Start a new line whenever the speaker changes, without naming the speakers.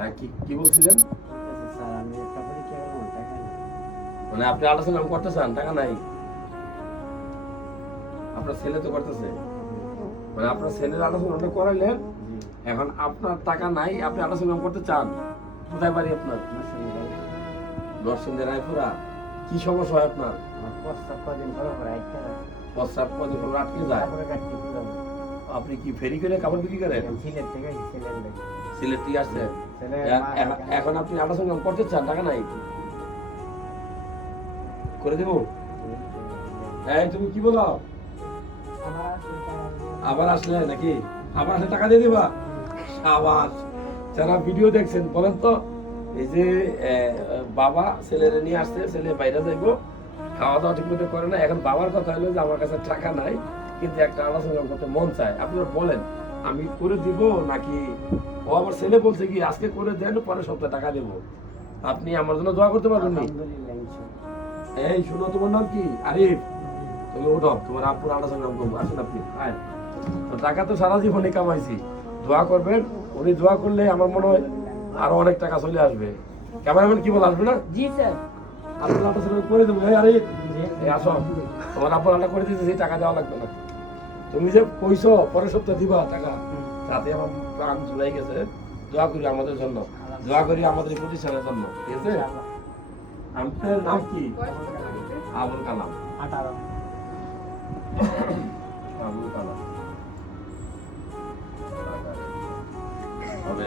হ্যাঁ কি কি বলছিলেন। মানে আপনি আলোচনা করতে চান টাকা নাই। আপনার ছেলে তো করতেছে। মানে আপনার ছেলের আলোচনাটা করাইলেন এখন আপনার টাকা নাই আপনি আলোচনা করতে চান। কোথায় বাড়ি আপনার?
ভাই
রায়পুরা। কি সমস্যা হয় আপনার?
প্রস্তাব কদিন পরে পরে
পর আটকে যায়?
পুরো
আপনি কি ফেরি করে কাপড় বিক্রি করেন?
সিলেট থেকে সিলেট থেকে।
আসছে
ছেলে
এ- এখন আপনি করতে চান টাকা নাই? করে দেবো? এই তুমি কি বলো। আবার আসলে নাকি? আবার আসলে টাকা দিয়ে দিবা? সাবাস। যারা ভিডিও দেখছেন বলেন তো এই যে বাবা ছেলেরে নিয়ে আসছে ছেলে বাইরে যাইবো খাওয়া দাওয়া ঠিক মতো করে না এখন বাবার কথা হলো যে আমার কাছে টাকা নাই। কিন্তু একটা আলোচনা করতে মন চায়। আপনারা বলেন আমি করে দিব নাকি? ও আমার ছেলে বলছে কি আজকে করে দেন পরে সপ্তাহে টাকা দেবো। আপনি আমার জন্য দোয়া করতে পারবেন নি। এই শোনো তোমার নাম কি? আরিফ। তুমি ওঠো তোমার আপুর আলোচনা করব। আসুন আপনি আয়। টাকা তো সারা জীবনে কামাইছি। দোয়া করবেন উনি দোয়া করলে আমার মনে হয় আরও অনেক টাকা চলে আসবে। ক্যামেরাম্যান কি বলে আসবে না?
জি স্যার।
আপনার করে দেবো। আরিফ আসো। তোমার আপুর আল্লাহ করে দিয়েছে সেই টাকা দেওয়া লাগবে না। তুমি যে কইছো পরের সপ্তাহ দিবা টাকা তাতে আমার প্রাণ চলাই গেছে। দোয়া করি আমাদের জন্য। দোয়া করি আমাদের প্রতিষ্ঠানের জন্য ঠিক আছে। আপনার নাম কি? আবুল কালাম।
আঠারো।
আবুল কালাম। হবে।